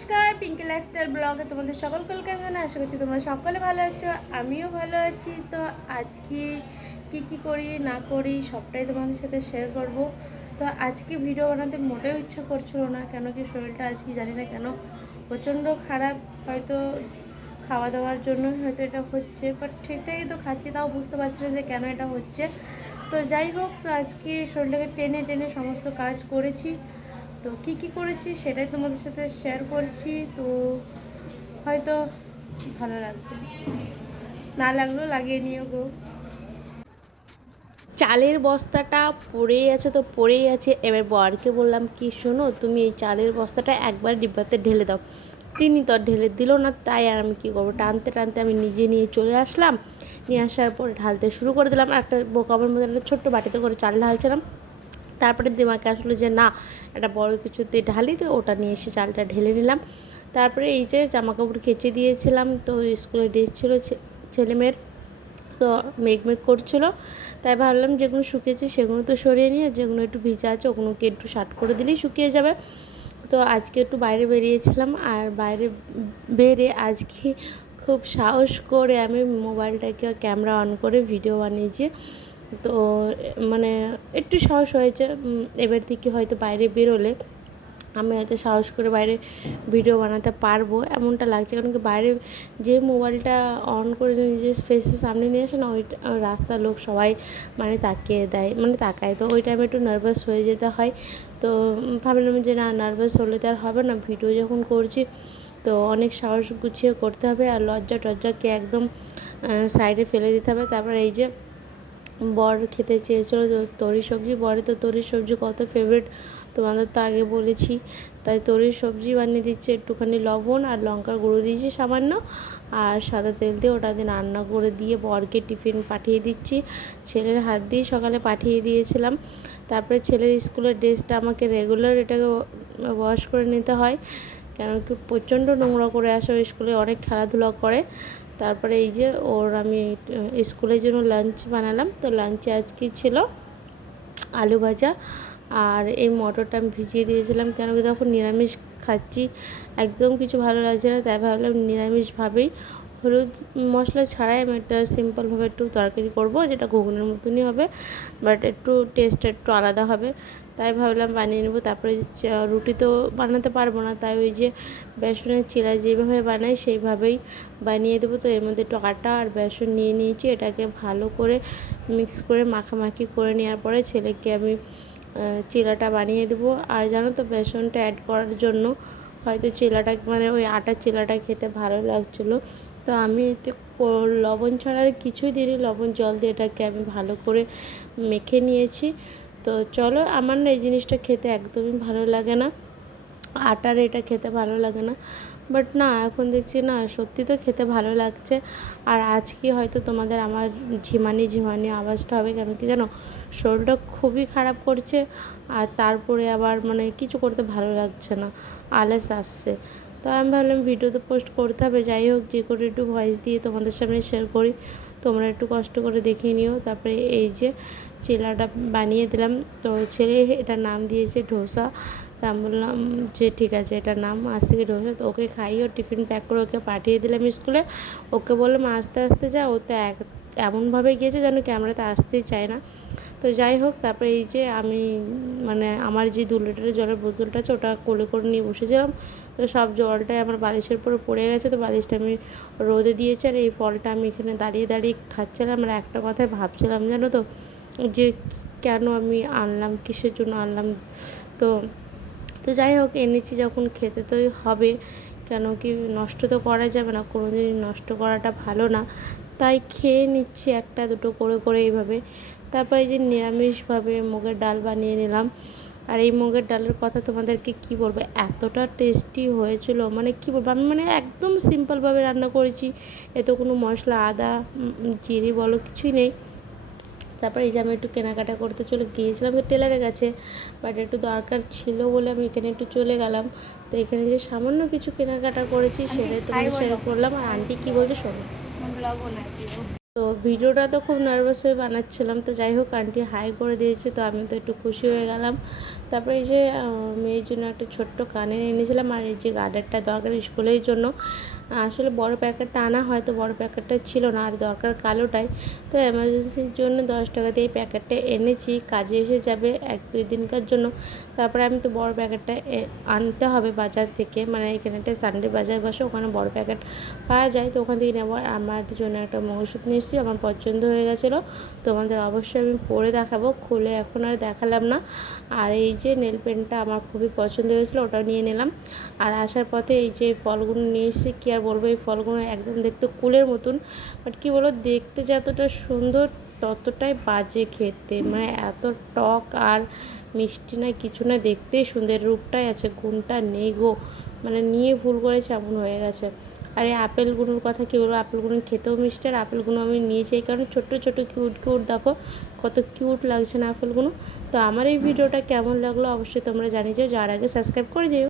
নমস্কার পিঙ্কি লাইফস্টাইল ব্লগে তোমাদের সকল কলকে জানা আশা করছি তোমরা সকলে ভালো আছো, আমিও ভালো আছি। তো আজকে কি কি করি, না করি, সবটাই তোমাদের সাথে শেয়ার করব। তো আজকে ভিডিও বানাতে মোটেও ইচ্ছা করছিল না, কেন কি শরীরটা আজকে জানি না কেন প্রচণ্ড খারাপ। হয়তো খাওয়া দাওয়ার জন্য হয়তো এটা হচ্ছে বাট ঠিকঠাকই তো খাচ্ছি, তাও বুঝতে পারছি না যে কেন এটা হচ্ছে। তো যাই হোক আজকে শরীরটাকে টেনে টেনে সমস্ত কাজ করেছি। তো কি কি করেছি সেটাই তোমাদের সাথে শেয়ার করছি। তো হয়তো ভালো লাগবে। না লাগলেও লাগিয়ে নিও গো। চালের বস্তাটা পড়েই আছে তো পড়েই আছে। এবার বরকে বললাম, কি শোনো, তুমি এই চালের বস্তাটা একবার ডিব্বাতে ঢেলে দাও। তিনি তো ঢেলে দিল না, তাই আর আমি কী করব? টানতে টানতে আমি নিজে নিয়ে চলে আসলাম। নিয়ে আসার পর ঢালতে শুরু করে দিলাম। একটা বোকামের মধ্যে একটা ছোট্ট বাটিতে করে চাল ঢালছিলাম। তারপরে দিমাকে আসলো যে, না, একটা বড় কিছুতে ঢালি তো ওটা নিয়ে এসে চালটা ঢেলে নিলাম। তারপরে এই যে জামা কাপড় কেচে দিয়েছিলাম, তো স্কুলে ড্রেস ছিল ছেলেমেয়ের, তো মেঘ মেঘ করছিল। তাই ভাবলাম যেগুলো শুকিয়েছে সেগুলো তো সরিয়ে নিয়ে, যেগুলো একটু ভিজা আছে ওগুলোকে একটু শার্ট করে দিলেই শুকিয়ে যাবে। তো আজকে একটু বাইরে বেরিয়েছিলাম আর বাইরে বেরে আজকে খুব সাহস করে আমি মোবাইলটাকে ক্যামেরা অন করে ভিডিও বানিয়েছি। তো মানে একটু সাহস হয়েছে এবার থেকে হয়তো বাইরে বেরোলে আমি হয়তো সাহস করে বাইরে ভিডিও বানাতে পারব, এমনটা লাগছে। কারণ কি বাইরে যে মোবাইলটা অন করে নিজের ফেসের সামনে নিয়ে আসে না, ওই রাস্তার লোক সবাই মানে তাকিয়ে দেয় মানে তাকায়। তো ওই টাইমে একটু নার্ভাস হয়ে যেতে হয়। তো ভাবলাম যে না নার্ভাস হলে তো আর হবে না, ভিডিও যখন করছি, তো অনেক সাহস গুছিয়ে করতে হবে। আর লজ্জা টজ্জাকে একদম সাইডে ফেলে দিতে হবে। তারপর এই যে বর খেতে চেয়েছিলো তরি সবজি বরে, তো তরি সবজি কত ফেভারিট তোমাদের তো আগে বলেছি। তাই তরির সবজি বানিয়ে দিচ্ছে, একটুখানি লবণ আর লঙ্কার গুঁড়ো দিয়েছি সামান্য, আর সাদা তেল দিয়ে ওটা দিয়ে রান্না করে দিয়ে বরকে টিফিন পাঠিয়ে দিচ্ছি। ছেলের হাত দিয়ে সকালে পাঠিয়ে দিয়েছিলাম। তারপরে ছেলের স্কুলের ড্রেসটা আমাকে রেগুলার এটাকে ওয়াশ করে নিতে হয়। কেন কি প্রচণ্ড নোংরা করে আসে স্কুলে, অনেক খেলাধুলা করে। তারপরে এই যে ওর আমি স্কুলের জন্য লাঞ্চ বানালাম। তো লাঞ্চে আজকে ছিল আলু ভাজা আর এই মটরটা আমি ভিজিয়ে দিয়েছিলাম কেন কি তখন নিরামিষ খাচ্ছি, একদম কিছু ভালো লাগছে না, তাই ভাবলাম নিরামিষভাবেই হলুদ মশলা ছাড়াই আমি একটা সিম্পলভাবে একটু তরকারি করব, যেটা ঘুগনের মতনই হবে বাট একটু টেস্ট একটু আলাদা হবে। তাই ভাবলাম বানিয়ে নেব। তারপরে রুটি তো বানাতে পারব না, তাই ওই যে বেসনের চিলা যেভাবে বানাই সেইভাবেই বানিয়ে দেবো। তো এর মধ্যে একটু আটা আর বেসন নিয়ে নিয়েছি, এটাকে ভালো করে মিক্স করে মাখামাখি করে নেওয়ার পরে ছেলেকে আমি চিলাটা বানিয়ে দেবো। আর জানো তো বেসনটা অ্যাড করার জন্য হয়তো চিলাটা মানে ওই আটার চিলাটা খেতে ভালো লাগছিল। তো আমি এতে লবণ ছাড়া আর কিছুই দিইনি, লবণ জল দিয়ে এটাকে আমি ভালো করে মেখে নিয়েছি। তো চলো, আমার না এই জিনিসটা খেতে একদমই ভালো লাগে না। আটার এটা খেতে ভালো লাগে না। বাট না, এখন দেখছি না, সত্যি তো খেতে ভালো লাগছে। আর আজকে হয়তো তোমাদের আমার ঝিমানি ঝিমানি আওয়াজটা হবে, কেন কি জানো? শরীরটা খুবই খারাপ করছে, আর তারপরে আবার মানে কিছু করতে ভালো লাগছে না। আলেস আসছে। তো আমি ভাবলাম ভিডিও তো পোস্ট করতে হবে, যাই হোক, যে করে একটু ভয়েস দিয়ে তোমাদের সামনে শেয়ার করি। তোমরা একটু কষ্ট করে দেখিয়ে নিও। তারপরে এই যে চেলাটা বানিয়ে দিলাম। তো ছেলে এটা নাম দিয়েছে ডোসা তা আমি বললাম যে ঠিক আছে, এটার নাম আজ থেকে ঢোসা তো ওকে খাইয়ে টিফিন প্যাক করে ওকে পাঠিয়ে দিলাম স্কুলে। ওকে বললাম আস্তে আস্তে যা ও তো এক এমনভাবে গিয়েছে যেন ক্যামেরাতে আসতেই চায় না। তো যাই হোক, তারপরে এই যে আমি মানে আমার যে দু লিটারের জলের বোতলটা আছে, ওটা কোলে করে নিয়ে বসেছিলাম। তো সব জলটাই আমার বালিশের উপরে পড়ে গেছে, তো বালিশটা আমি রোদে দিয়েছি। আর এই ফলটা আমি এখানে দাঁড়িয়ে দাঁড়িয়ে খাচ্ছিলাম আর একটা কথাই ভাবছিলাম, জানো তো, যে কেন আমি আনলাম, কিসের জন্য আনলাম? তো তো যাই হোক, এনেছি যখন খেতে তো হবে। কেন কি নষ্ট তো করা যাবে না কোনো দিনই নষ্ট করাটা ভালো না। তাই খেয়ে নিচ্ছি একটা দুটো করে করে এইভাবে। তারপর এই যে নিরামিষভাবে মুগের ডাল বানিয়ে নিলাম। আর এই মুগের ডালের কথা তোমাদেরকে কি বলব? এতটা টেস্টি হয়েছিল। মানে কি বলব? আমি মানে একদম সিম্পলভাবে রান্না করেছি। এতে কোনো মশলা আদা জিরে বলো কিছুই নেই। তারপর এই যে আমি একটু কেনাকাটা করতে চলে গিয়েছিলাম তো টেলারের কাছে বাট একটু দরকার ছিল বলে আমি এখানে একটু চলে গেলাম। তো এখানে যে সামান্য কিছু কেনাকাটা করেছি সেটাই তোমাদের শেয়ার করলাম। আর আন্টি কী বলছে শোনো। তো ভিডিওটা তো খুব নার্ভাস হয়ে বানাচ্ছিলাম, তো যাই হোক আন্টি হাই করে দিয়েছে, তো আমি তো একটু খুশি হয়ে গেলাম। তারপরে এই যে মেয়ের জন্য একটা ছোট্ট কানে এনেছিলাম, আর এই যে গার্ডারটা দরকার স্কুলের জন্য। আসলে বড় প্যাকেটটা আনা হয় তো বড় প্যাকেটটা ছিল না, আর দরকার কালোটাই। তো এমার্জেন্সির জন্য দশ টাকা দিয়ে এই প্যাকেটটা এনেছি, কাজে এসে যাবে এক দুই দিনকার জন্য। তারপরে আমি তো বড় প্যাকেটটা আনতে হবে বাজার থেকে মানে এখানে একটা সানডে বাজার বসে, ওখানে বড় প্যাকেট পাওয়া যায়, তো ওখান থেকে নেব। আমার জন্য একটা নিয়ে এসেছি আমার পছন্দ হয়ে গেছিল, তোমাদের অবশ্যই আমি পরে দেখাবো, খুলে এখন আর দেখালাম না। আর এই যে নেল পেনটা আমার খুবই পছন্দ হয়েছিলো, ওটাও নিয়ে নিলাম। আর আসার পথে এই যে ফলগুলো নিয়ে এসেছি, কী আর বলব এই ফলগুলো একদম দেখতে কুলের মতন। বাট কী বলো দেখতে যতটা সুন্দর ততটাই বাজে খেতে। মানে এত টক আর মিষ্টি না কিছু না দেখতেই সুন্দর। রূপটাই আছে, গুণটা নেই গো। মানে নিয়ে ভুল করেছে, এমন হয়ে গেছে। আর এই আপেলগুলোর কথা কী বলব আপেলগুলো খেতেও মিষ্টি আর আপেলগুলো আমি নিয়েছি। এই কারণে ছোট্ট ছোট্ট, কিউট কিউট দেখো, কত কিউট লাগছে না আপেলগুলো তো আমার এই ভিডিওটা কেমন লাগল, অবশ্যই তোমরা জানিয়ে যাও যার আগে সাবস্ক্রাইব করে যেও।